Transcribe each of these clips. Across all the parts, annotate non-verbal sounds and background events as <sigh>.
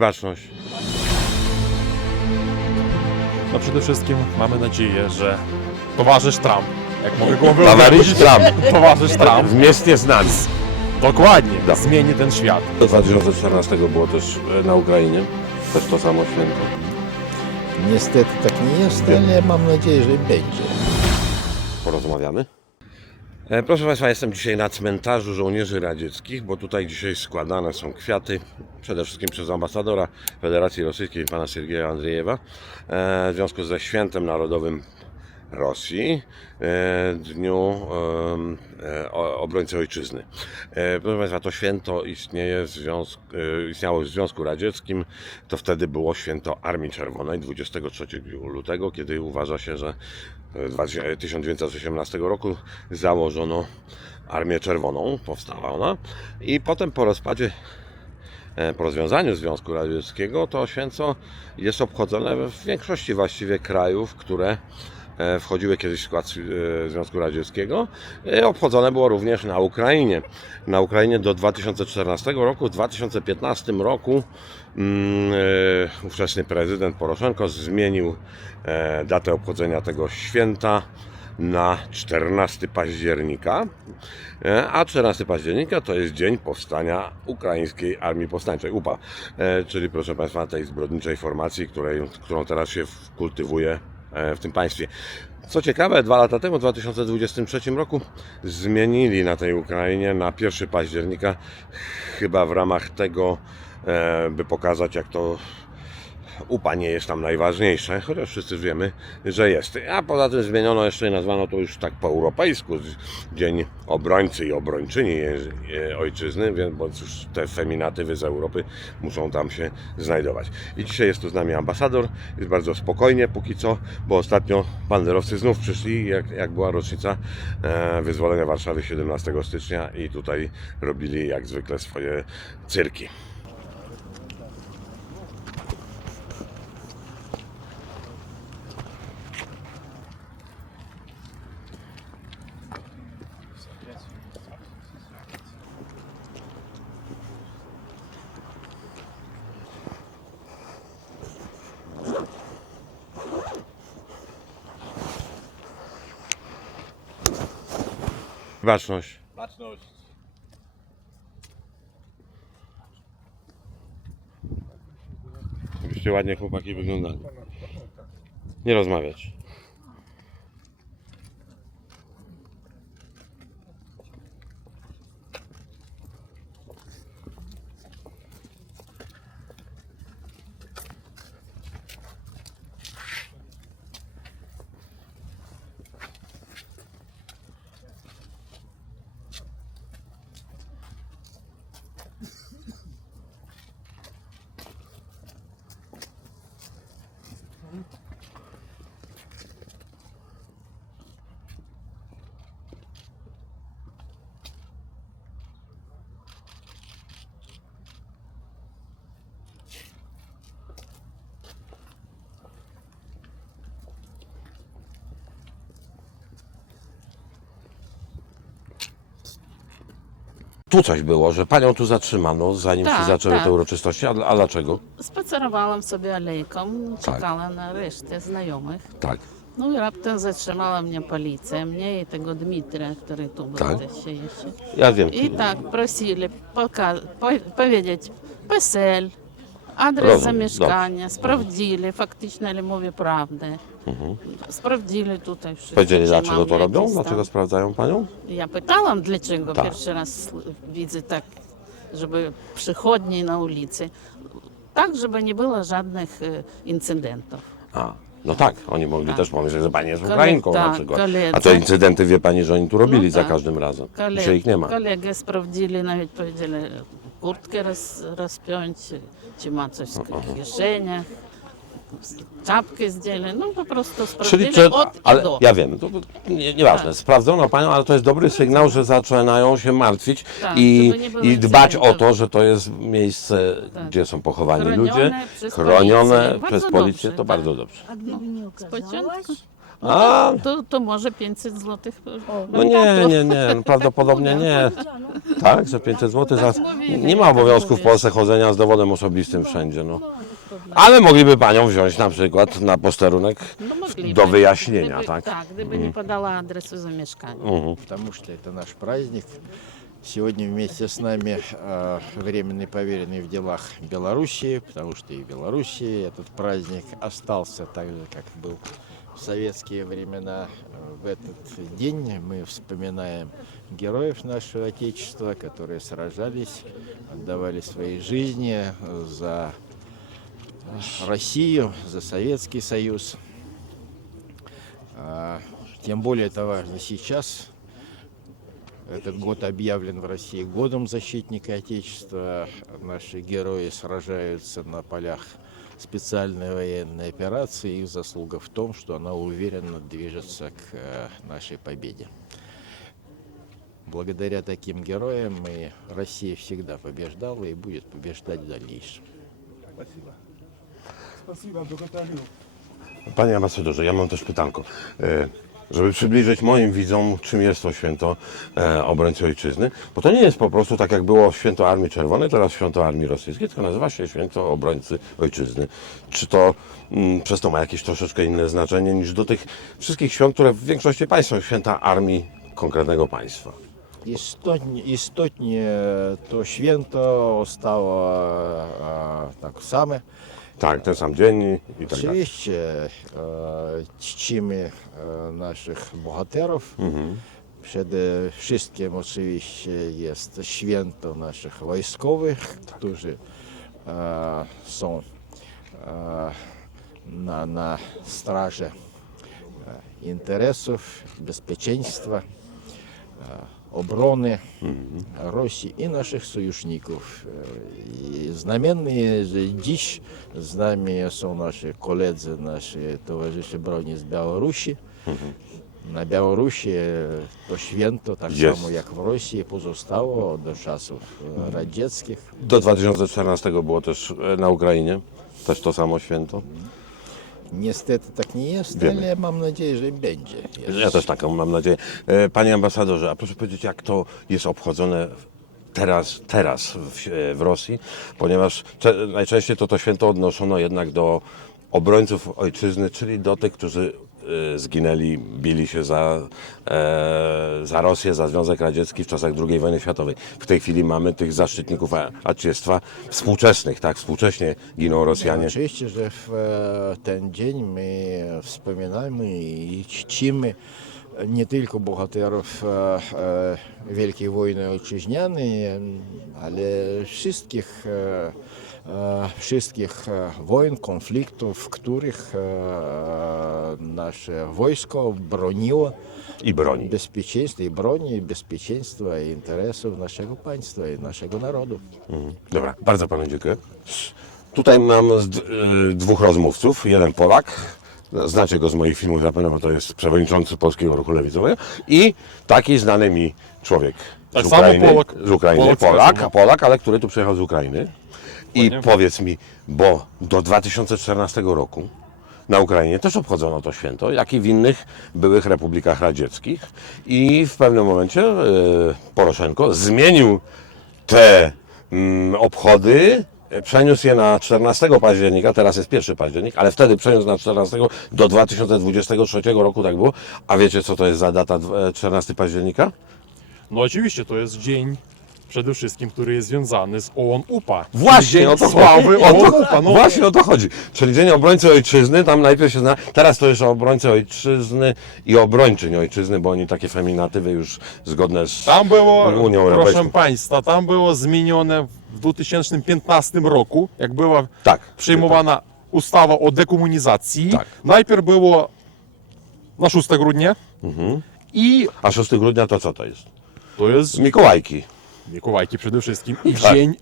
Baczność. No przede wszystkim mamy nadzieję, że towarzysz Trump, jak mogę go Towarzysz Trump. towarzysz Trump, z nami. dokładnie, Da. zmieni ten świat. 2014 było też e, na Ukrainie. Też to samo święto. Niestety tak nie jest, ale mam nadzieję, że będzie. Porozmawiamy. E, Proszę Państwa, jestem dzisiaj na cmentarzu żołnierzy radzieckich, bo tutaj dzisiaj składane są kwiaty, przede wszystkim przez ambasadora Federacji Rosyjskiej, pana Sergieja Andrzejewa, e, w związku ze Świętem Narodowym Rosji, e, Dniu e, Obrońcy Ojczyzny. E, Proszę Państwa, to święto istnieje w związku, istniało w Związku Radzieckim. To wtedy było święto Armii Czerwonej 23 lutego, kiedy uważa się, że w 2000 1918 roku założono Armię Czerwoną, powstała ona i potem po rozpadzie po rozwiązaniu Związku Radzieckiego to święto jest obchodzone w większości właściwie krajów, które wchodziły kiedyś w skład e, Związku Radzieckiego. E, Obchodzone było również na Ukrainie. Na Ukrainie do 2014 roku. W 2015 roku mm, e, ówczesny prezydent Poroszenko zmienił e, datę obchodzenia tego święta na 14 października, E, a 14 października to jest dzień powstania Ukraińskiej Armii Powstańczej, UPA, e, czyli proszę Państwa tej zbrodniczej formacji, której, którą teraz się kultywuje e, w tym państwie. Co ciekawe, dwa lata temu, w 2023 roku, zmienili na tej Ukrainie na 1 października, chyba w ramach tego, e, by pokazać, jak to UPA nie jest tam najważniejsze, chociaż wszyscy wiemy, że jest. A poza tym zmieniono jeszcze nazwano to już tak po europejsku Dzień Obrońcy i Obrończyni Ojczyzny, więc bo już te feminatywy z Europy muszą tam się znajdować. I dzisiaj jest tu z nami ambasador, jest bardzo spokojnie póki co, bo ostatnio banderowcy znów przyszli, jak, jak była rocznica e, wyzwolenia Warszawy 17 stycznia i tutaj robili jak zwykle swoje cyrki. Baczność. Żebyście ładnie chłopaki wyglądali. Nie rozmawiać. Tu coś było, że panią tu zatrzymano, zanim Tak, się zaczęły tak. te uroczystości. A, a dlaczego? Spacerowałam sobie alejką, Tak. czekała na resztę znajomych. Tak. No i raptem zatrzymała mnie policja, mnie i tego Dmitrija, który tu był Tak. też jeszcze. Ja wiem. I tak prosili poka- po- powiedzieć PESEL, adres Rozumiem, zamieszkania, sprawdzili faktycznie, ale mówię prawdę. Sprawdzili tutaj wszystko. Powiedzieli, czy dlaczego mam to robią? jakiś tam- Dlaczego sprawdzają panią? Ja pytałam dlaczego, Tak. pierwszy raz widzę tak, żeby przychodni na ulicy, tak, żeby nie było żadnych e, incydentów. A, no tak, oni mogli Tak. też pomyśleć, że pani jest Kole- Ukrainką na tak, przykład. A te incydenty wie pani, że oni tu robili No za tak. każdym razem. Dzisiaj ich nie ma. Kolegę sprawdzili, nawet powiedzieli kurtkę roz, rozpiąć, czy ma coś w kieszeniach, czapkę zdjęli, no po prostu sprawdzili Czyli przed, od i ale do. ja wiem, to, to nie, nieważne. Tak. Sprawdzono panią, ale to jest dobry sygnał, że zaczynają się martwić Tak, i, żeby nie było i dbać o to, że to jest miejsce, Tak. gdzie są pochowani Chronione ludzie, przez chronione policję. przez Bardzo policję, dobrze, to tak. bardzo dobrze. A gdyby nie z początku. okazałaś, A, To, to może 500 zł. no nie, nie, nie, no <laughs> prawdopodobnie nie. Tak, że 500 zł za... Nie ma obowiązku w Polsce chodzenia z dowodem osobistym wszędzie, no. Ale mogliby panią wziąć na przykład na posterunek No, mogliby. do wyjaśnienia, Gdyby- tak? Tak, gdyby nie podała adresu zamieszkania. Потому что это наш праздник. Сегодня вместе с нами э, временный поверенный в делах Белоруссии, потому что и в Белоруссии этот праздник остался так же, как был в советские времена. В этот день мы вспоминаем героев нашего Отечества, которые сражались, отдавали свои жизни за Россию, за Советский Союз. А, Тем более это важно сейчас. Этот год объявлен в России годом защитника Отечества. Наши герои сражаются на полях специальной военной операции. Их заслуга в том, что она уверенно движется к э, нашей победе. Благодаря таким героям мы, Россия всегда побеждала и будет побеждать в дальнейшем. Panie ambasadorze, ja mam też pytanko. żeby przybliżyć moim widzom, czym jest to święto e, obrońcy ojczyzny, bo to nie jest po prostu tak, jak było święto Armii Czerwonej, teraz święto Armii Rosyjskiej, tylko nazywa się święto obrońcy ojczyzny. Czy to mm, przez to ma jakieś troszeczkę inne znaczenie niż do tych wszystkich świąt, które w większości państw są święta armii konkretnego państwa? Istotnie, istotnie to święto stało e, e tak same. Tak, ten sam dzień i tak dalej. Oczywiście e, czcimy e, naszych bohaterów. Przede wszystkim oczywiście jest święto naszych wojskowych, którzy e, są e, na, na straży e, interesów, bezpieczeństwa, e, i naszych sojuszników. E, I znamiennie, że dziś z nami są nasi koledzy, nasi towarzysze broni z Białorusi. Na Białorusi to święto, tak Jest. samo jak w Rosji, pozostało do czasów e, radzieckich. Do 2014 było też e, na Ukrainie, też to samo święto. Niestety tak nie jest, Wiemy. ale mam nadzieję, że będzie. Ja też taką mam nadzieję. E, Panie ambasadorze, a proszę powiedzieć, jak to jest obchodzone teraz, teraz w, e, w Rosji? Ponieważ cze- najczęściej to to święto odnoszono jednak do obrońców ojczyzny, czyli do tych, którzy zginęli, bili się za, e, za Rosję, za Związek Radziecki w czasach II wojny światowej. W tej chwili mamy tych zaszczytników a- atchiestwa współczesnych, tak? Współcześnie giną Rosjanie. Oczywiście, że w e, ten dzień my wspominamy i czcimy nie tylko bohaterów e, e, Wielkiej Wojny Ojczyźnianej, ale wszystkich, wszystkich e, wojen, konfliktów, w których e, nasze wojsko broniło I broni. bezpieczeństwa i broni bezpieczeństwa i interesów naszego państwa i naszego narodu. Dobra, bardzo panu dziękuję. Tutaj mam z, y, dwóch rozmówców. Jeden Polak, znacie go z moich filmów na pewno, bo to jest przewodniczący Polskiego Ruchu Lewicowego i taki znany mi człowiek Tak z samo Ukrainy, Polak. z Ukrainy Polak, Polak, tak Polak, ale który tu przyjechał z Ukrainy. I powiedz mi, bo do 2014 roku na Ukrainie też obchodzono to święto, jak i w innych byłych republikach radzieckich. I w pewnym momencie e, Poroszenko zmienił te mm, obchody, e, przeniósł je na 14 października, teraz jest 1 październik, ale wtedy przeniósł na 14 do 2023 roku, tak było. A wiecie co to jest za data dw- e, 14 października? No oczywiście, to jest dzień przede wszystkim, który jest związany z OON UPA. Właśnie o to chodzi. O to, UPA. No, Właśnie o to chodzi. Czyli Dzień Obrońcy Ojczyzny, tam najpierw się zna, teraz to już obrońcy ojczyzny i obrończyń ojczyzny, bo oni takie feminatywy już zgodne z Tam było, Unią proszę Europejską. Państwa, tam było zmienione w 2015 roku, jak była Tak. przyjmowana ustawa o dekomunizacji. Tak. Najpierw było na 6 grudnia Mhm. i A 6 grudnia to co to jest? to jest Z Mikołajki. Mikołajki przede wszystkim i Tak. Dzień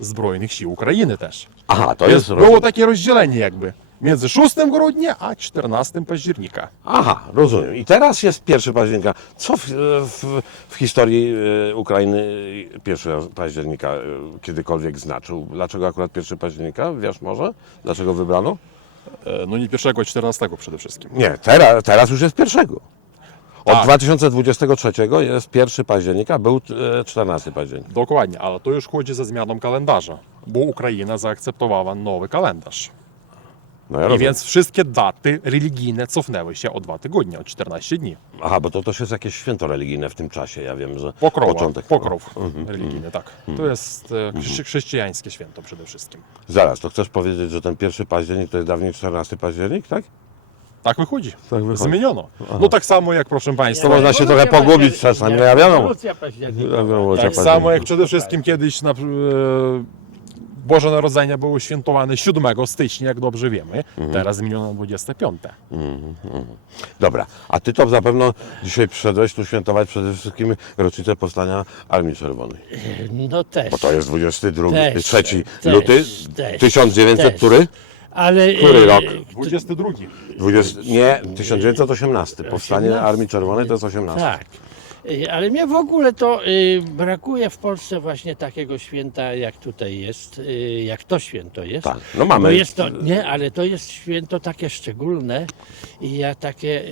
Zbrojnych Sił Ukrainy też. Aha, to Jest, jest... było takie rozdzielenie jakby między 6 grudnia a 14 października. Aha, rozumiem. I teraz jest 1 października. Co w, w, w historii e, Ukrainy 1 października e, kiedykolwiek znaczył? Dlaczego akurat 1 października? Wiesz może? Dlaczego wybrano? E, No nie pierwszego, 14 przede wszystkim. Nie, teraz, teraz już jest pierwszego. Od Tak. 2023 jest 1 października, był e, 14 października. Dokładnie, ale to już chodzi ze zmianą kalendarza, bo Ukraina zaakceptowała nowy kalendarz. No ja I rozumiem. więc wszystkie daty religijne cofnęły się o dwa tygodnie, o 14 dni. Aha, bo to też jest jakieś święto religijne w tym czasie, ja wiem, że Pokrowa, początek. pokrow religijny, tak. To jest e, chrze- chrześcijańskie święto przede wszystkim. Zaraz, to chcesz powiedzieć, że ten 1 październik to jest dawniej 14 październik, tak? Tak wychodzi. Tak wychodzi. Zmieniono. No tak samo jak proszę Państwa. To można się trochę pogubić czasem, no ja wiadomo. Rewolucja październikowa. Rewolucja Tak października. samo jak przede wszystkim kiedyś na, e, Boże Narodzenie było świętowane 7 stycznia, jak dobrze wiemy. Teraz zmieniono na 25. Dobra, a ty to zapewne dzisiaj przyszedłeś tu świętować przede wszystkim rocznicę powstania Armii Czerwonej. No też. Bo to jest 22, Też, 3 też, luty, też, 1900 też. który? Ale Który e, rok? 22. 20, nie, 1918. Powstanie 18. Armii Czerwonej to jest 18. Tak. E, Ale mnie w ogóle to e, brakuje w Polsce właśnie takiego święta, jak tutaj jest, e, jak to święto jest. Tak, no mamy. Bo jest to, nie, ale to jest święto takie szczególne i ja takie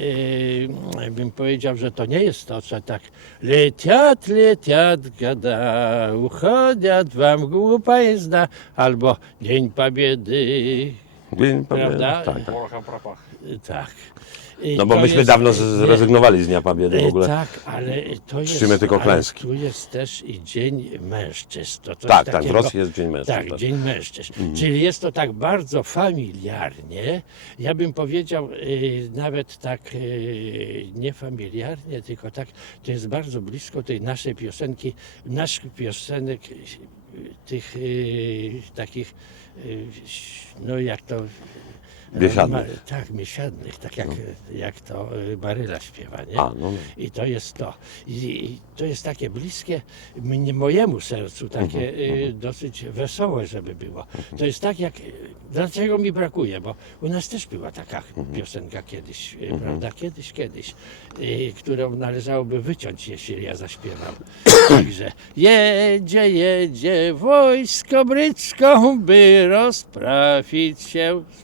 e, bym powiedział, że to nie jest to, co tak leciat, leciat, gada, uchodят wam głupajzda, albo Dzień Pobiedy, Dzień. Prawda? Tak, tak. Propach. tak. I No bo to myśmy jest- dawno zrezygnowali z Dnia Pobiedy w ogóle. Tak, ale to jest. Czcimy tylko ale klęski. Tu jest też i Dzień Mężczyzn. To coś Tak, tak, w takiego, Rosji jest Dzień Mężczyzn. Tak, tak. Dzień Mężczyzn. Czyli jest to tak bardzo familiarnie. Ja bym powiedział y, nawet tak y, nie familiarnie, tylko tak, to jest bardzo blisko tej naszej piosenki, naszych piosenek, y, tych y, takich, y, no jak to. Biesiadnych. Ma- Tak, miesiadnych, tak jak, jak to y, Baryla śpiewa, nie? A, no, no. I to jest to. I, I to jest takie bliskie mnie, mojemu sercu, takie y, dosyć wesołe, żeby było. To jest tak jak. Dlaczego mi brakuje? Bo u nas też była taka piosenka kiedyś, y, prawda? Kiedyś, kiedyś, y, którą należałoby wyciąć, jeśli ja zaśpiewam. <coughs> Także jedzie, jedzie wojsko bryczką, by rozprawić się z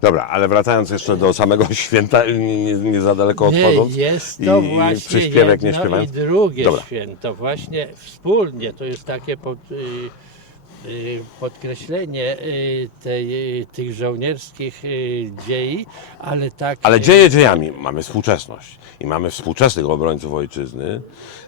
Dobra, ale wracając jeszcze do samego <laughs> święta, nie, nie, nie za daleko Nie, odchodząc. jest to i właśnie przyśpiewek nie jedno śpiewając. i drugie Dobra. święto, właśnie wspólnie, to jest takie pod, y, y, podkreślenie y, tej, tych żołnierskich y, dziei, ale tak... Ale dzieje dziejami. Mamy współczesność i mamy współczesnych obrońców ojczyzny,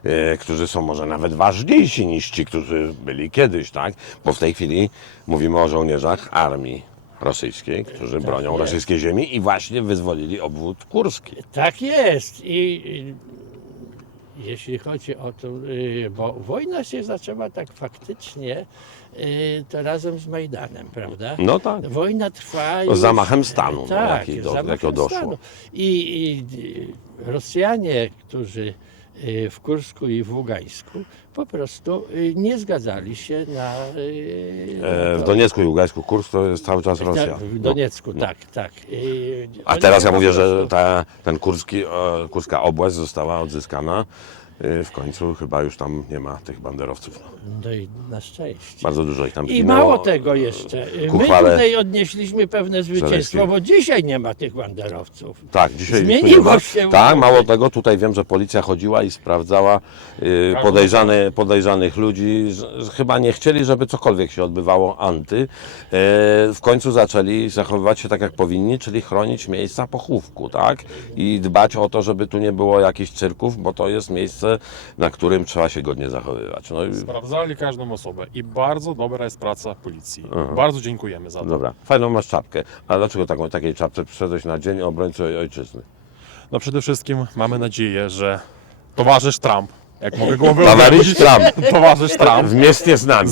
e, którzy są może nawet ważniejsi niż ci, którzy byli kiedyś, tak? Bo w tej chwili mówimy o żołnierzach armii rosyjskiej, którzy bronią jest. rosyjskiej ziemi i właśnie wyzwolili obwód kurski. Tak jest i... jeśli chodzi o to, y, bo wojna się zaczęła tak faktycznie y, to razem z Majdanem, prawda? No tak. Wojna trwa. Już- zamachem stanu, no, Tak, do- zamachem jakiego doszło. stanu. I, I y, Rosjanie, którzy y, w Kursku i w Ługańsku po prostu y, nie zgadzali się na. y, E, w Doniecku i Ługańsku kurs to jest cały czas Rosja. Tak, w No. Doniecku, tak, tak. Y, A teraz ja mówię, że ta, ten kurski, kurska obłaz została odzyskana. E, W końcu chyba już tam nie ma tych banderowców. No i na szczęście. Bardzo dużo ich tam I zginęło. mało tego jeszcze. ku My chwale tutaj odnieśliśmy pewne zwycięstwo, bo dzisiaj nie ma tych banderowców. Tak, dzisiaj Zmieniło się. Tak, mało tego, tutaj wiem, że policja chodziła i sprawdzała y, podejrzane, podejrzanych ludzi. że- że Chyba nie chcieli, żeby cokolwiek się odbywało anty. W końcu zaczęli zachowywać się tak, jak powinni, czyli chronić miejsca pochówku, tak? I dbać o to, żeby tu nie było jakichś cyrków, bo to jest miejsce, na którym trzeba się godnie zachowywać. No i Sprawdzali każdą osobę i bardzo dobra jest praca policji. Bardzo dziękujemy za to. dobra, fajną masz czapkę. A dlaczego taką, takiej czapce przyszedłeś na Dzień Obrońcy Ojczyzny? No przede wszystkim mamy nadzieję, że towarzysz Trump, jak mogę go <laughs> Towarzysz Trump. towarzysz Trump, Wmieście z nami.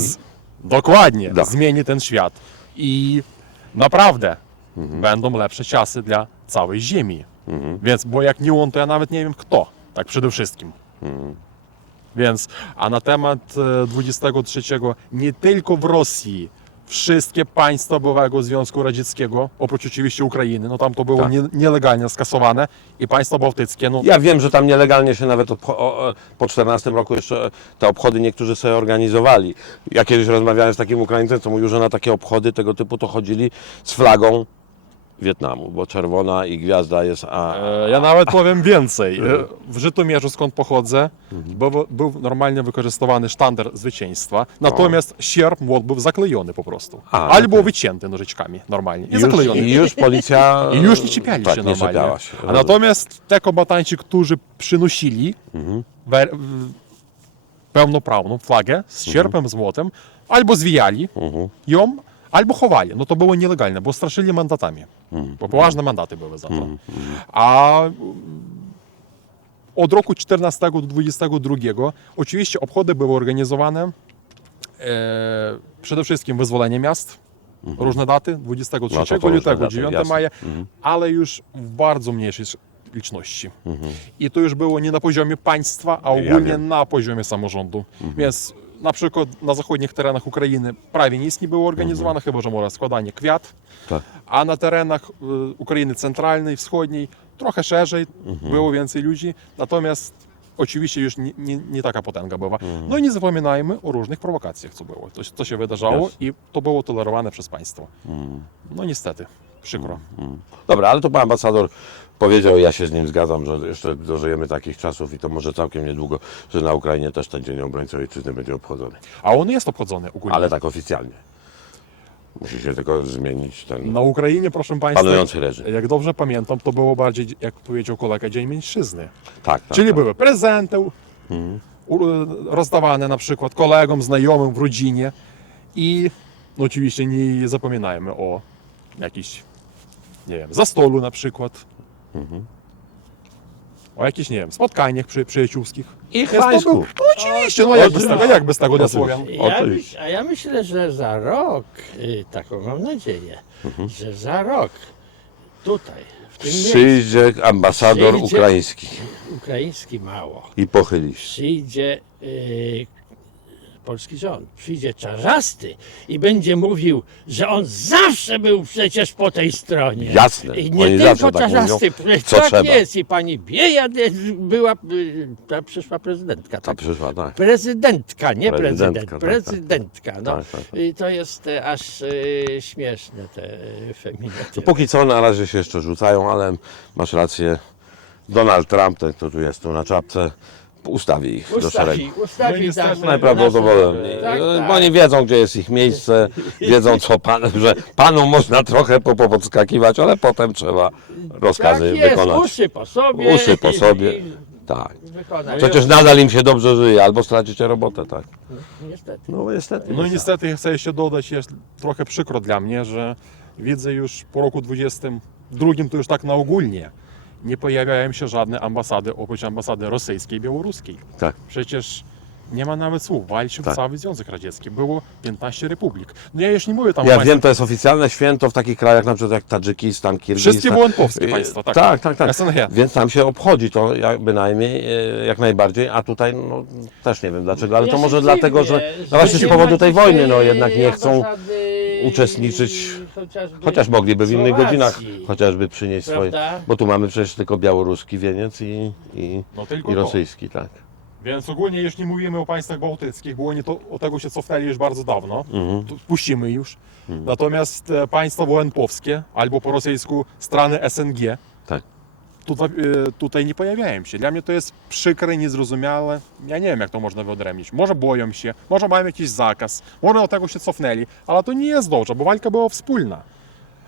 dokładnie, Da. zmieni ten świat. I naprawdę będą lepsze czasy dla całej Ziemi. Więc, bo jak nie on, to ja nawet nie wiem kto, tak przede wszystkim. Więc, a na temat e, 23 nie tylko w Rosji, wszystkie państwa byłego Związku Radzieckiego, oprócz oczywiście Ukrainy, no tam to było Tak. nie, nielegalnie skasowane i państwa bałtyckie, no Ja wiem, że tam nielegalnie się nawet o, po 14 roku jeszcze te obchody niektórzy sobie organizowali. Ja kiedyś rozmawiałem z takim Ukraińcem, co mówił, że na takie obchody tego typu to chodzili z flagą Wietnamu, bo czerwona i gwiazda jest, a E, Ja nawet powiem więcej. <laughs> E, W Żytomierzu, skąd pochodzę, Mhm. był, był normalnie wykorzystywany sztandar zwycięstwa, natomiast sierp młot był zaklejony po prostu. A, Albo wycięty nożyczkami normalnie i, już, zaklejony. i już policja... <laughs> I już nie czepiali tak, się nie normalnie. czepiała się. A natomiast te kombatanci, którzy przynosili Mhm. wer- w- pełnoprawną flagę z Mhm. sierpem, z młotem, albo zwijali ją, albo chowali. No to było nielegalne, bo straszyli mandatami. Mhm. Bo poważne mandaty były za to. A od roku 14 do 22 oczywiście obchody były organizowane e, przede wszystkim wyzwolenie miast, różne daty, 23 Mhm. No to lutego, daty, 9 jasne. maja, ale już w bardzo mniejszej liczności. I to już było nie na poziomie państwa, a. Ja ogólnie. Mhm. na poziomie samorządu. Więc na przykład na zachodnich terenach Ukrainy prawie nic nie było organizowane, Mhm. chyba że może składanie kwiat, Tak. a na terenach y, Ukrainy centralnej, wschodniej trochę szerzej, Mhm. było więcej ludzi, natomiast oczywiście już nie, nie, nie taka potęga była. Mhm. No i nie zapominajmy o różnych prowokacjach, co było, to, co się wydarzało i to było tolerowane przez państwo. Mhm. No niestety, przykro. Dobra, ale to pan ambasador powiedział, ja się z nim zgadzam, że jeszcze dożyjemy takich czasów i to może całkiem niedługo, że na Ukrainie też ten Dzień Obrońcy Ojczyzny będzie obchodzony. A on jest obchodzony ogólnie. Ale tak oficjalnie. Musi się tylko zmienić ten Na Ukrainie, proszę Państwa, panujący reżim. jak dobrze pamiętam, to było bardziej, jak powiedział kolega, Dzień Mężczyzny. Tak, tak. Czyli tak. były prezenty u- rozdawane na przykład kolegom, znajomym w rodzinie i no, oczywiście nie zapominajmy o jakichś, nie wiem, zastolu na przykład. O jakichś, nie wiem, spotkaniach przy, przyjaciółskich. I Jest był- No oczywiście, no jak bez tego, jak bez tego dla Słowian. Ja Oczywiście. myśl, a ja myślę, że za rok, y, taką mam nadzieję, że za rok tutaj, w tym miejscu, Przyjdzie ambasador Przyjdzie- ukraiński ukraiński mało, i pochyli się. przyjdzie y, polski rząd, przyjdzie czarzasty i będzie mówił, że on zawsze był przecież po tej stronie. Jasne, I nie oni tylko zawsze tak czarzasty, mówią, co tak trzeba. jest. I pani Bieja y, była, y, ta przyszła prezydentka. Ta Tak. przyszła, tak. Prezydentka, nie Prezydentka, prezydent, tak, tak. prezydentka. No. Tak, tak, tak. I to jest e, aż e, śmieszne te e, feminatywy. Póki co na razie się jeszcze rzucają, ale masz rację. Donald Trump, ten kto tu jest tu na czapce, ustawi ich do szeregu. Ustawi, ustawi No Najprawdopodobniej. Tak, tak. Bo oni wiedzą, gdzie jest ich miejsce, <laughs> wiedzą, co pan, że panu można trochę po- po- podskakiwać, ale potem trzeba rozkazy tak jest, wykonać. uszy po sobie. Uszy po i- sobie. i Tak. Wykonać. Przecież nadal im się dobrze żyje, albo stracicie robotę, tak. Niestety. No niestety. No i niestety chcę jeszcze dodać, jest trochę przykro dla mnie, że widzę już po roku 22 to już tak na ogólnie nie pojawiają się żadne ambasady oprócz ambasady rosyjskiej i białoruskiej. Tak. Przecież nie ma nawet słów, walczył Tak. cały Związek Radziecki, było 15 republik. No ja już nie mówię tam Ja o wiem, to jest oficjalne święto w takich krajach, na przykład jak Tadżykistan, Kirgistan. Wszystkie wołępowskie Y, państwa, tak. Tak, tak, tak. SNG. Więc tam się obchodzi to jak bynajmniej, e, jak najbardziej, a tutaj no, też nie wiem dlaczego, ale to Ja może się dlatego, że no właśnie z powodu tej wojny, no jednak nie chcą, ambasady uczestniczyć, chociażby chociaż mogliby w innych Słowacji. godzinach chociażby przynieść swoje, Prawda? bo tu mamy przecież tylko białoruski wieniec i, i, No tylko i to. rosyjski, tak. Więc ogólnie już nie mówimy o państwach bałtyckich, bo oni to, od tego się cofnęli już bardzo dawno. Mhm. To Puścimy już. Natomiast e, państwa wojenpowskie, albo po rosyjsku strony SNG, Tak. Tutaj, e, tutaj nie pojawiają się. Dla mnie to jest przykre, niezrozumiałe. Ja nie wiem, jak to można wyodrębnić. Może boją się, może mają jakiś zakaz, może od tego się cofnęli, ale to nie jest dobrze, bo walka była wspólna.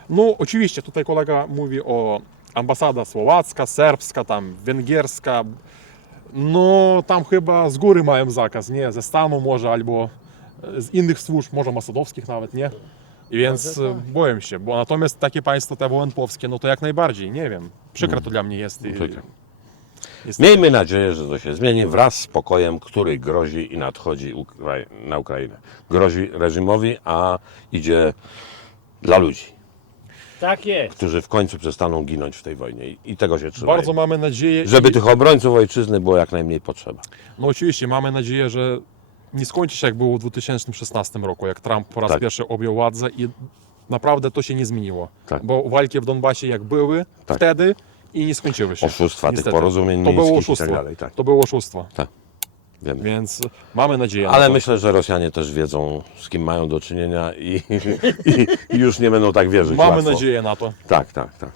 No, oczywiście, tutaj kolega mówi o ambasada słowacka, serbska, tam węgierska. No, tam chyba z góry mają zakaz, nie? Ze stanu może, albo z innych służb, może masadowskich nawet, nie? I więc e, boję się, bo natomiast takie państwo te wołępowskie, no to jak najbardziej, nie wiem. Przykre to dla mnie jest. I, Przykre. jest Miejmy nadzieję, że to się zmieni wraz z pokojem, który grozi i nadchodzi Ukrai- na Ukrainę. Grozi reżimowi, a idzie dla ludzi, Tak jest. którzy w końcu przestaną ginąć w tej wojnie i, i tego się trzymajmy. Bardzo mamy nadzieję, Żeby i, tych obrońców ojczyzny było jak najmniej potrzeba. no oczywiście mamy nadzieję, że nie skończy się jak było w 2016 roku, jak Trump po raz Tak. pierwszy objął władzę i naprawdę to się nie zmieniło. Tak. Bo walki w Donbasie jak były Tak. wtedy i nie skończyły się. Oszustwa, tych Niestety. porozumień To było mińskich i oszustwo. tak dalej, tak. To było oszustwo. Wiemy. Więc mamy nadzieję Ale na myślę, że Rosjanie też wiedzą, z kim mają do czynienia i, <laughs> i, i już nie będą tak wierzyć Mamy łatwo. nadzieję na to. Tak, tak, tak.